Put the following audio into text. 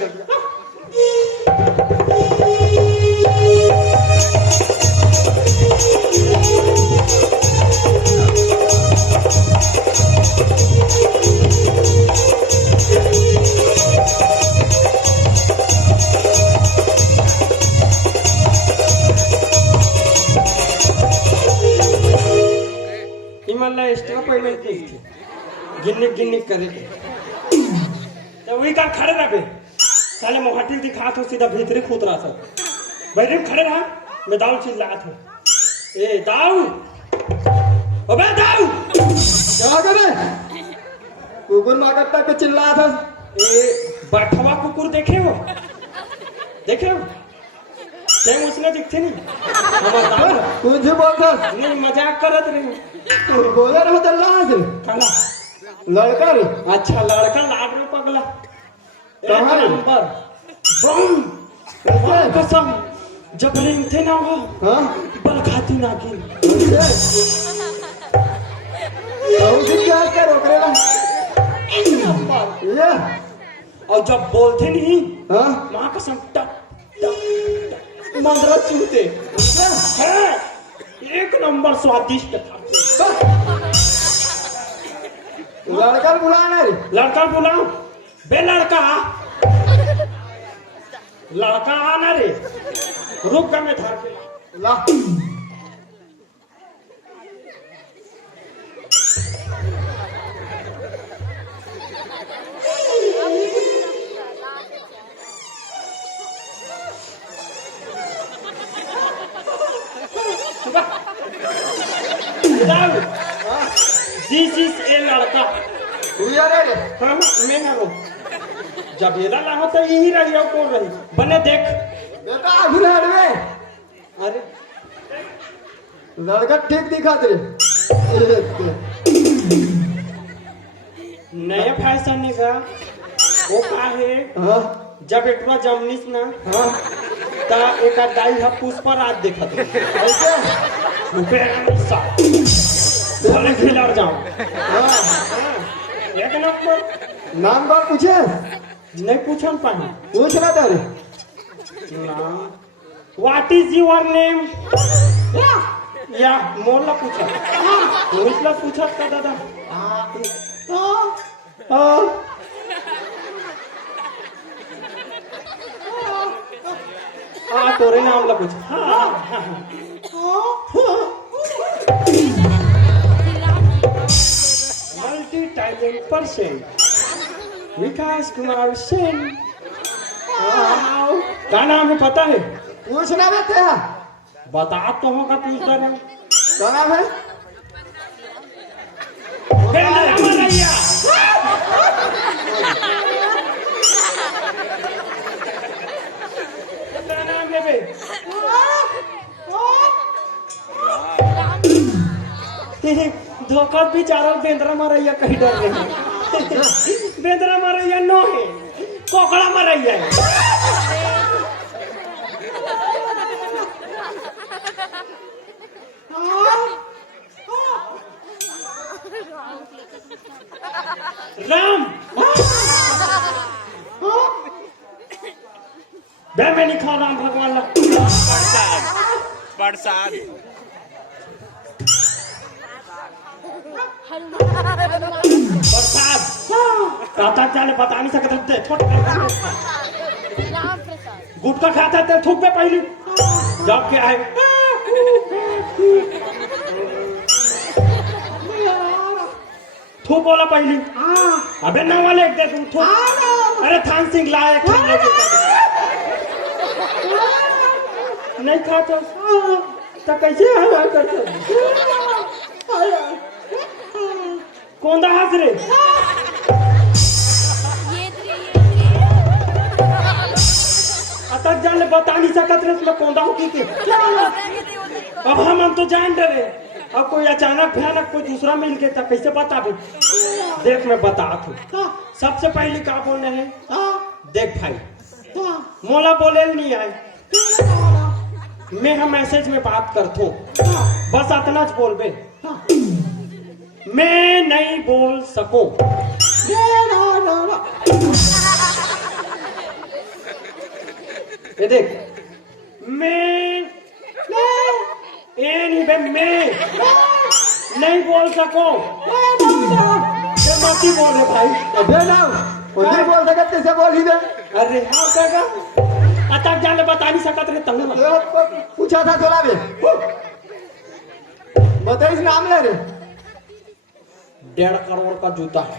दे दे। Himalaya step पहले देखते गिन्नी करे तो वही का खड़े रहे साले मोहटी दिखा तो सीधा भीतरी कूद रहा था बैठे खड़े रहा मैं दाऊ चिल्लाया था ए दाऊ अबे दाऊ क्या करे कुकुर मारता के चिल्लाया था ए बैठवा कुकुर देखे हो सेम उसने दिखते नहीं हमारा दाऊ कुछ बोलता नहीं मजाक करत रही तू बोले रहो दल्ला से काला लड़का रे अच्छा लड़का लाग रे पगला कहाँ रे? नंबर बम कसम जब रिंग थे ना वो हाँ बल खाती ना गिन उसे क्या करो करेगा ये और जब बोलते नहीं हाँ माँ कसम टक टक मंदरा चूते है एक नंबर स्वादिष्ट था लड़का बुलाना रे लड़का बुलाओ बे लड़का आना रे रुक गए मैं धार के ला दिस इज ए लड़का हुआ रे हाँ मैं ना रो जब ये ला हो तो यही रही हो कौन रही बने देख बेटा अभी हटवे अरे लड़का ठीक दिखा तेरे नया फैशन है का वो का है हाँ जब एकरा जमनिस ना हाँ ता एक दाई हा पुष्पराज देखत ऐसे भले खिलाड़ जाओ हाँ एक नंबर नाम बात पूछे नहीं पूछन पानी पूछ रहा था रे नाम व्हाट इज योर नेम या मोला पूछा इसला पूछा का दादा हाँ तोरे नाम ला पूछा मल्टी टैलेंट पर्सन विकास कुमार सेन क्या नाम है पता है पूछना रहते हैं बता तो होगा पूछता रहे क्या नाम है बेंद्रा मरैया क्या नाम है बे धोखा बिचारा बेंद्रा मरैया कहीं डर रहे बेंद्रा मरैया नो है कोकड़ा मरैया है राम बे मैं नहीं खा राम भगवान ला प्रसाद प्रसाद कहता चले बता नहीं सकते गुटखा खाता थे थूक पे पहले जब क्या है थू बोला पहले अबे ना वाले एक दे तुम थू अरे थान सिंह लाए नहीं खाता तो कैसे है कौन दा हंस रे अतक जान बता नहीं सकत रे तुम कौन दा हो की के अब हम तो जान डरे अब कोई अचानक भयानक कोई दूसरा मिल के तो कैसे बता भी देख मैं बता तू सबसे पहले क्या बोलने हैं देख भाई मोला बोले नहीं आए मैं हम मैसेज में बात करता हूँ बस इतना बोल बे मैं नहीं बोल सकूं ये देख मैं नहीं बे मैं नहीं बोल सको ये मत ही बोल रहे भाई। अबे ना वो नहीं बोल सकत कैसे बोल ही दे। अरे हाँ काका अतक जान बता नहीं सकत रे तंग पूछा था तोला बे बताइस नाम ले रे 1.5 करोड़ का जूता है।